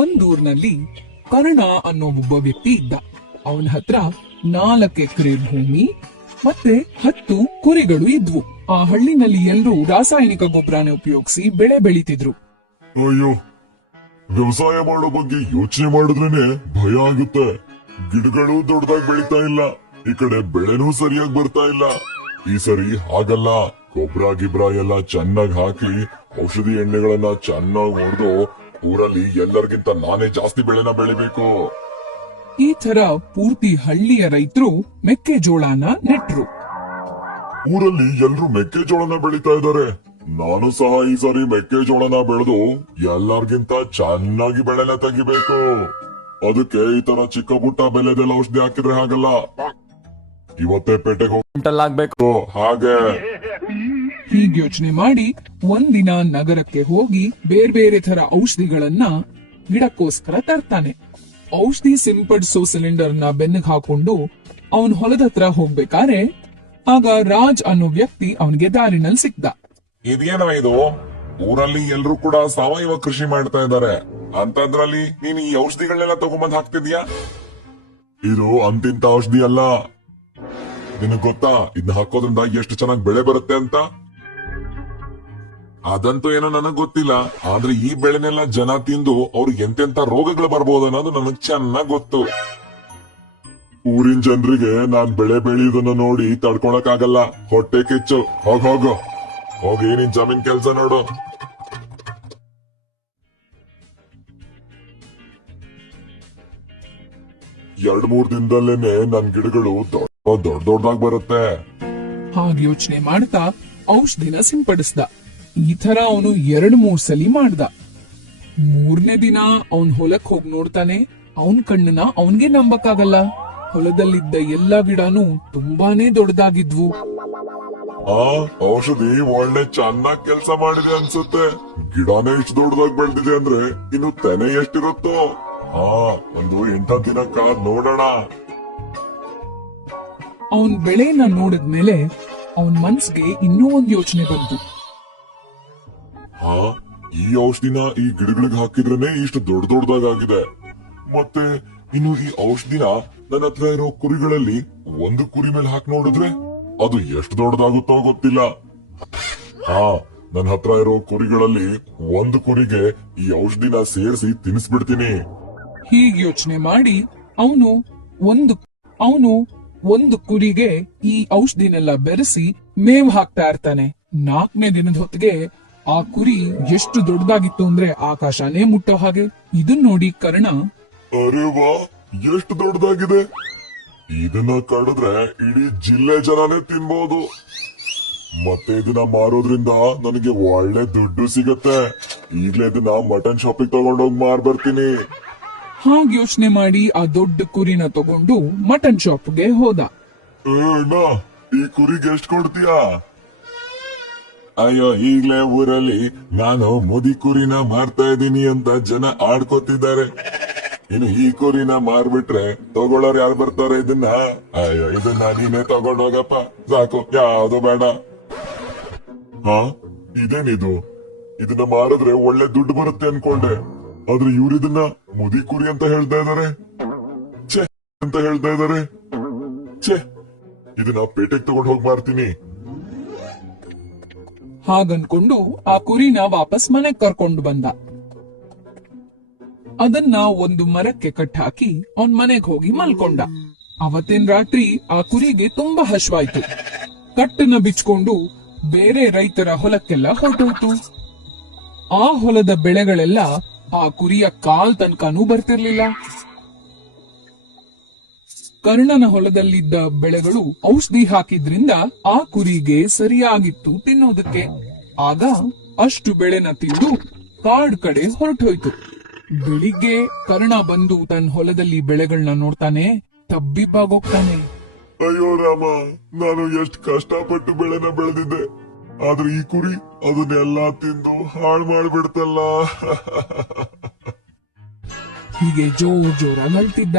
ಒಂದೂರ್ನಲ್ಲಿ ಕರ್ಣ ಅನ್ನೋ ಒಬ್ಬ ವ್ಯಕ್ತಿ ಇದ್ದ. ಅವನ ಹತ್ರ 4 ಎಕರೆ ಭೂಮಿ ಮತ್ತೆ 10 ಕುರಿಗಳು ಇದ್ವು. ಆ ಹಳ್ಳಿನಲ್ಲಿ ಎಲ್ಲರೂ ರಾಸಾಯನಿಕ ಗೊಬ್ಬರನೇ ಉಪಯೋಗಿಸಿ ಬೆಳೆ ಬೆಳೀತಿದ್ರು. ಅಯ್ಯೋ, ವ್ಯವಸಾಯ ಮಾಡೋ ಬಗ್ಗೆ ಯೋಚನೆ ಮಾಡಿದ್ರೇನೆ ಭಯ ಆಗುತ್ತೆ. ಗಿಡಗಳು ದೊಡ್ಡದಾಗಿ ಬೆಳೀತಾ ಇಲ್ಲ, ಈ ಕಡೆ ಬೆಳೆನೂ ಸರಿಯಾಗಿ ಬರ್ತಾ ಇಲ್ಲ. ಈ ಸರಿ ಹಾಗಲ್ಲ, ಗೊಬ್ಬರ ಗಿಬ್ರ ಎಲ್ಲ ಚೆನ್ನಾಗಿ ಹಾಕಿ ಔಷಧಿ ಎಣ್ಣೆಗಳನ್ನ ಚೆನ್ನಾಗಿ ಹೊಡೆದು ಊರಲ್ಲಿ ಎಲ್ಲರಿಗಿಂತ ನಾನೇ ಜಾಸ್ತಿ ಬೆಳೆನ ಬೆಳಿಬೇಕು. ಈ ತರ ಪೂರ್ತಿ ಹಳ್ಳಿಯ ರೈತರು ಮೆಕ್ಕೆಜೋಳನ ನೆಟ್ರು. ಊರಲ್ಲಿ ಎಲ್ರು ಮೆಕ್ಕೆಜೋಳನ ಬೆಳೀತಾ ಇದ್ದಾರೆ. ನಾನು ಸಹ ಈ ಸರಿ ಮೆಕ್ಕೆಜೋಳನ ಬೆಳೆದು ಎಲ್ಲರಿಗಿಂತ ಚೆನ್ನಾಗಿ ಬೆಳೆನ ತೆಗಿಬೇಕು. ಅದಕ್ಕೆ ಈ ತರ ಚಿಕ್ಕ ಪುಟ್ಟ ಬೆಲೆದೆಲ್ಲ ಔಷಧಿ ಹಾಕಿದ್ರೆ ಹಾಗಲ್ಲ. ಇವತ್ತೇ ಪೇಟೆಗೆ ಹೋಗ್ಬೇಕು. ಹಾಗೆ ಹೀಗೆ ಯೋಚನೆ ಮಾಡಿ ಒಂದಿನ ನಗರಕ್ಕೆ ಹೋಗಿ ಬೇರೆ ತರ ಔಷಧಿಗಳನ್ನ ಗಿಡಕ್ಕೋಸ್ಕರ ತರ್ತಾನೆ. ಔಷಧಿ ಸಿಂಪಡಿಸೋ ಸಿಲಿಂಡರ್ ನ ಬೆನ್ನಿಗೆ ಹಾಕೊಂಡು ಅವನ್ ಹೊಲದ ಹತ್ರ ಹೋಗ್ಬೇಕಾದ್ರೆ ಆಗ ರಾಜ್ ಅನ್ನೋ ವ್ಯಕ್ತಿ ಅವನಿಗೆ ದಾರಿನಲ್ಲಿ ಸಿಕ್ದ. ಇದೇನೋ ಇದು, ಊರಲ್ಲಿ ಎಲ್ರು ಕೂಡ ಸಾವಯವ ಕೃಷಿ ಮಾಡ್ತಾ ಇದ್ದಾರೆ, ಅಂತದ್ರಲ್ಲಿ ನೀನ್ ಈ ಔಷಧಿಗಳನ್ನೆಲ್ಲ ತಗೊಂಬಂದ್ ಹಾಕ್ತಿದ್ಯಾ? ಇದು ಅಂತಿಂತ ಔಷಧಿ ಅಲ್ಲ. ನಿನಗ್ ಗೊತ್ತಾ ಇದನ್ನ ಹಾಕೋದ್ರಿಂದ ಎಷ್ಟು ಚೆನ್ನಾಗಿ ಬೆಳೆ ಬರುತ್ತೆ ಅಂತ? ಅದಂತೂ ಏನೋ ನನಗ್ ಗೊತ್ತಿಲ್ಲ, ಆದ್ರೆ ಈ ಬೆಳೆನೆಲ್ಲ ಜನ ತಿಂದು ಅವ್ರಿಗೆ ಎಂತೆಂತ ರೋಗಗಳು ಬರ್ಬೋದು ಅನ್ನೋದು ನನಗ್ ಚೆನ್ನಾಗ್ ಗೊತ್ತು. ಊರಿನ ಜನರಿಗೆ ನಾನ್ ಬೆಳೆ ಬೆಳೆಯೋದನ್ನ ನೋಡಿ ತಡ್ಕೊಳಕ್ ಆಗಲ್ಲ. ಹೊಟ್ಟೆ ಕಿಚ್ಚು. ಹೋಗಿ ನಿನ್ ಜಮೀನ್ ಕೆಲ್ಸ ನೋಡು. ಎರಡ್ ಮೂರ್ ದಿನದಲ್ಲೇನೆ ನನ್ ಗಿಡಗಳು ದೊಡ್ಡದಾಗಿ ಬರುತ್ತೆ. ಹಾಗೆ ಯೋಚನೆ ಮಾಡ್ತಾ ಔಷಧಿನ ಸಿಂಪಡಿಸ್ದ. ಈ ತರ ಅವನು 2-3 ಸಲಿ ಮಾಡ್ದ. 3ನೇ ದಿನ ಅವನ್ ಹೊಲಕ್ ಹೋಗಿ ನೋಡ್ತಾನೆ. ಅವನ್ ಕಣ್ಣನ್ನ ಅವನ್ಗೆ ನಂಬಕ್ಕಾಗಲ್ಲ. ಹೊಲದಲ್ಲಿದ್ದ ಎಲ್ಲಾ ಗಿಡನೂ ತುಂಬಾನೇ ದೊಡ್ಡದಾಗಿದ್ವು. ಆ ಔಷಧಿ ಒಳ್ಳೆ ಚೆನ್ನಾಗ್ ಕೆಲ್ಸ ಮಾಡಿದೆ ಅನ್ಸುತ್ತೆ. ಗಿಡನೇ ಇಷ್ಟು ದೊಡ್ಡದಾಗಿ ಬೆಳೆದಿದೆ ಅಂದ್ರೆ ಇನ್ನು ತೆನೆ ಎಷ್ಟಿರುತ್ತೋ. ಒಂದು 8 ದಿನ ಕಾದ್ ನೋಡೋಣ. ಅವನ್ ಬೆಳೆನ ನೋಡಿದ್ಮೇಲೆ ಅವನ್ ಮನ್ಸ್ಗೆ ಇನ್ನೂ ಒಂದ್ ಯೋಚನೆ ಬಂತು. ಈ ಔಷಧಿನ ಈ ಗಿಡಗಳಿಗೆ ಹಾಕಿದ್ರೇನೆ ಇಷ್ಟು ದೊಡ್ಡದಾಗಿದೆ. ಮತ್ತೆ ಇನ್ನು ಈ ಔಷಧಿನ ನನ್ನ ಹತ್ರ ಇರೋ ಕುರಿಗಳಲ್ಲಿ ಒಂದು ಕುರಿ ಮೇಲೆ ಹಾಕಿ ನೋಡಿದ್ರೆ ಅದು ಎಷ್ಟು ದೊಡ್ಡದಾಗುತ್ತೋ ಗೊತ್ತಿಲ್ಲ. ನನ್ನ ಹತ್ರ ಇರೋ ಕುರಿಗಳಲ್ಲಿ ಒಂದು ಕುರಿಗೆ ಈ ಔಷಧಿನ ಸೇರಿಸಿ ತಿನ್ನಿಸ್ಬಿಡ್ತೀನಿ. ಹೀಗೆ ಯೋಚನೆ ಮಾಡಿ ಅವನು ಒಂದು ಕುರಿಗೆ ಈ ಔಷಧಿನೆಲ್ಲ ಬೆರೆಸಿ ಮೇವ್ ಹಾಕ್ತಾ ಇರ್ತಾನೆ. 4ನೇ ದಿನದ ಹೊತ್ತಿಗೆ ಆ ಕುರಿ ಎಷ್ಟು ದೊಡ್ಡದಾಗಿತ್ತು ಅಂದ್ರೆ ಆಕಾಶನೇ ಮುಟ್ಟೋ ಹಾಗೆ. ಇದನ್ ನೋಡಿ ಕರ್ಣ, ಅರೆ ವಾ, ಎಷ್ಟು ದೊಡ್ಡದಾಗಿದೆ. ಇದನ್ನ ಕಡಿದ್ರೆ ಇಡೀ ಜಿಲ್ಲೆ ಜನನೇ ತಿನ್ಬಹುದು. ಮತ್ತೆ ಇದನ್ನ ಮಾರೋದ್ರಿಂದ ನನಗೆ ಒಳ್ಳೆ ದುಡ್ಡು ಸಿಗತ್ತೆ. ಈಗ್ಲೇ ಇದನ್ನ ಮಟನ್ ಶಾಪಿಗೆ ತಗೊಂಡೋಗಿ ಮಾರ್ ಬರ್ತೀನಿ. ಹಾಗೆ ಯೋಚನೆ ಮಾಡಿ ಆ ದೊಡ್ಡ ಕುರಿನ ತಗೊಂಡು ಮಟನ್ ಶಾಪ್ಗೆ ಹೋದ. ಈ ಕುರಿಗೆ ಎಷ್ಟು ಕೊಡ್ತೀಯಾ? ಅಯ್ಯೋ, ಈಗ್ಲೇ ಊರಲ್ಲಿ ನಾನು ಮುದಿ ಕುರಿನ ಮಾರ್ತಾ ಇದ್ದೀನಿ ಅಂತ ಜನ ಆಡ್ಕೋತಿದ್ದಾರೆ. ಇನ್ನು ಈ ಕುರಿನ ಮಾರ್ಬಿಟ್ರೆ ತಗೊಳ್ಳೋರು ಯಾರು ಬರ್ತಾರೆ ಇದನ್ನ? ಅಯ್ಯೋ, ಇದನ್ನ ನೀನೇ ತಗೊಂಡೋಗಪ್ಪ, ಸಾಕು, ಯಾವ್ದು ಬೇಡ. ಇದೇನಿದು? ಇದನ್ನ ಮಾರಿದ್ರೆ ಒಳ್ಳೆ ದುಡ್ಡು ಬರುತ್ತೆ ಅನ್ಕೊಂಡೆ, ಆದ್ರೆ ಇವ್ರಿದನ್ನ ಮುದಿ ಕುರಿ ಅಂತ ಹೇಳ್ತಾ ಇದಾರೆ. ಇದನ್ನ ಪೇಟೆಗೆ ತಗೊಂಡ್ ಹೋಗಿ ಮಾರ್ತೀನಿ. ಹಾಗನ್ಕೊಂಡು ಆ ಕುರಿನ ವಾಪಸ್ ಮನೆಗ್ ಕರ್ಕೊಂಡು ಬಂದ. ಅದನ್ನ ಒಂದು ಮರಕ್ಕೆ ಕಟ್ಟಾಕಿ ಅವನ್ ಮನೆಗ್ ಹೋಗಿ ಮಲ್ಕೊಂಡ. ಅವತ್ತಿನ ರಾತ್ರಿ ಆ ಕುರಿಗೆ ತುಂಬಾ ಹಶ್ವಾಯ್ತು. ಕಟ್ಟನ್ನ ಬಿಚ್ಕೊಂಡು ಬೇರೆ ರೈತರ ಹೊಲಕ್ಕೆಲ್ಲ ಹೊರಟೋಯ್ತು. ಆ ಹೊಲದ ಬೆಳೆಗಳೆಲ್ಲ ಆ ಕುರಿಯ ಕಾಲ್ ತನಕನೂ ಬರ್ತಿರ್ಲಿಲ್ಲ. ಕರ್ಣನ ಹೊಲದಲ್ಲಿದ್ದ ಬೆಳೆಗಳು ಔಷಧಿ ಹಾಕಿದ್ರಿಂದ ಆ ಕುರಿಗೆ ಸರಿಯಾಗಿತ್ತು ತಿನ್ನೋದಕ್ಕೆ. ಆಗ ಅಷ್ಟು ಬೆಳೆನ ತಿಂದು ಕಾಡ್ ಕಡೆ ಹೊರಟೋಯ್ತು. ಬೆಳಿಗ್ಗೆ ಕರ್ಣ ಬಂದು ತನ್ನ ಹೊಲದಲ್ಲಿ ಬೆಳೆಗಳನ್ನ ನೋಡ್ತಾನೆ. ತಬ್ಬಿಬ್ಬಾಗೋಗ್ತಾನೆ. ಅಯ್ಯೋ ರಾಮ, ನಾನು ಎಷ್ಟು ಕಷ್ಟಪಟ್ಟು ಬೆಳೆನ ಬೆಳೆದಿದ್ದೆ, ಆದ್ರೆ ಈ ಕುರಿ ಅದನ್ನೆಲ್ಲಾ ತಿಂದು ಹಾಳು ಮಾಡ್ಬಿಡ್ತಲ್ಲ. ಹೀಗೆ ಜೋರಾಗಿ ಅಳ್ತಿದ್ದ.